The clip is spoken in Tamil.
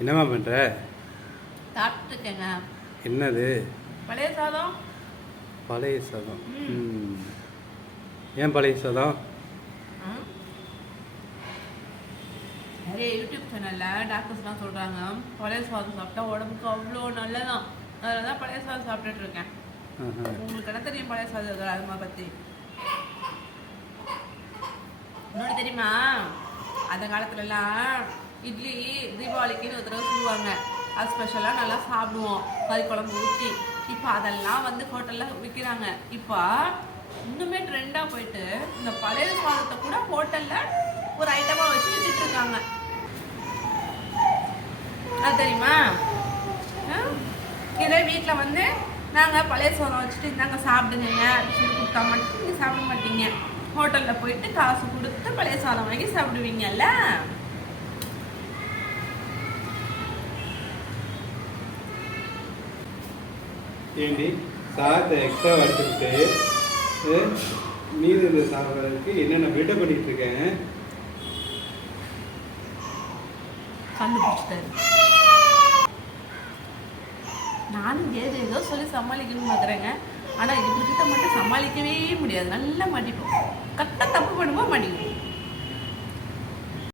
என்னம்மா பண்ணுற சாப்பிட்டுருக்கேங்க என்னது? பழைய சாதம்? பழைய சாதம். ஏன் பழைய சாதம். நிறைய யூடியூப் சேனலில் டாக்டர்ஸ்லாம் சொல்கிறாங்க பழைய சாதம் சாப்பிட்டா உடம்புக்கு அவ்வளோ நல்லதான் அதில் தான் பழைய சாதம் சாப்பிட்டுட்டு இருக்கேன். உங்களுக்கு என்ன தெரியும் பழைய சாதம் அதுமா பற்றி இன்னொன்று தெரியுமா? அந்த காலத்துலலாம் இட்லி தீபாவளிக்குன்னு ஒரு தடவை சொல்லுவாங்க. அது ஸ்பெஷலாக நல்லா சாப்பிடுவோம். கறி குழம்பு ஊற்றி இப்போ அதெல்லாம் வந்து ஹோட்டலில் விற்கிறாங்க இப்போ இன்னுமே ட்ரெண்டாக போயிட்டு இந்த பழைய சாதத்தை கூட ஹோட்டலில் ஒரு ஐட்டமாக வச்சு வித்துட்டு இருக்காங்க. அது தெரியுமா? ஆ? இதே வீட்டில் வந்து நாங்கள் பழைய சோளம் வச்சுட்டு இந்தாங்க சாப்பிடுங்க அப்படின்னு சொல்லி கொடுத்தா மட்டும் நீங்கள் சாப்பிட மாட்டீங்க. ஹோட்டலில் போயிட்டு காசு கொடுத்து பழைய சாதம் வாங்கி சாப்பிடுவீங்கல்ல? ஏண்டி சாதத்தை எக்ஸ்ட்ரா வச்சுக்கிட்டு மீது இந்த சாப்பிட்றதுக்கு என்னென்ன விட பண்ணிட்டு இருக்கேன் கண்டுபிடிச்சிட்டாரு. நானும் ஏதோ சொல்லி சமாளிக்கணும்னு பார்க்குறேங்க. ஆனால் இவர்கிட்ட மட்டும் சமாளிக்கவே முடியாது. நல்லா மாட்டிப்போம் கரெக்டாக தப்பு பண்ணுமா மாட்டிக்குவோம்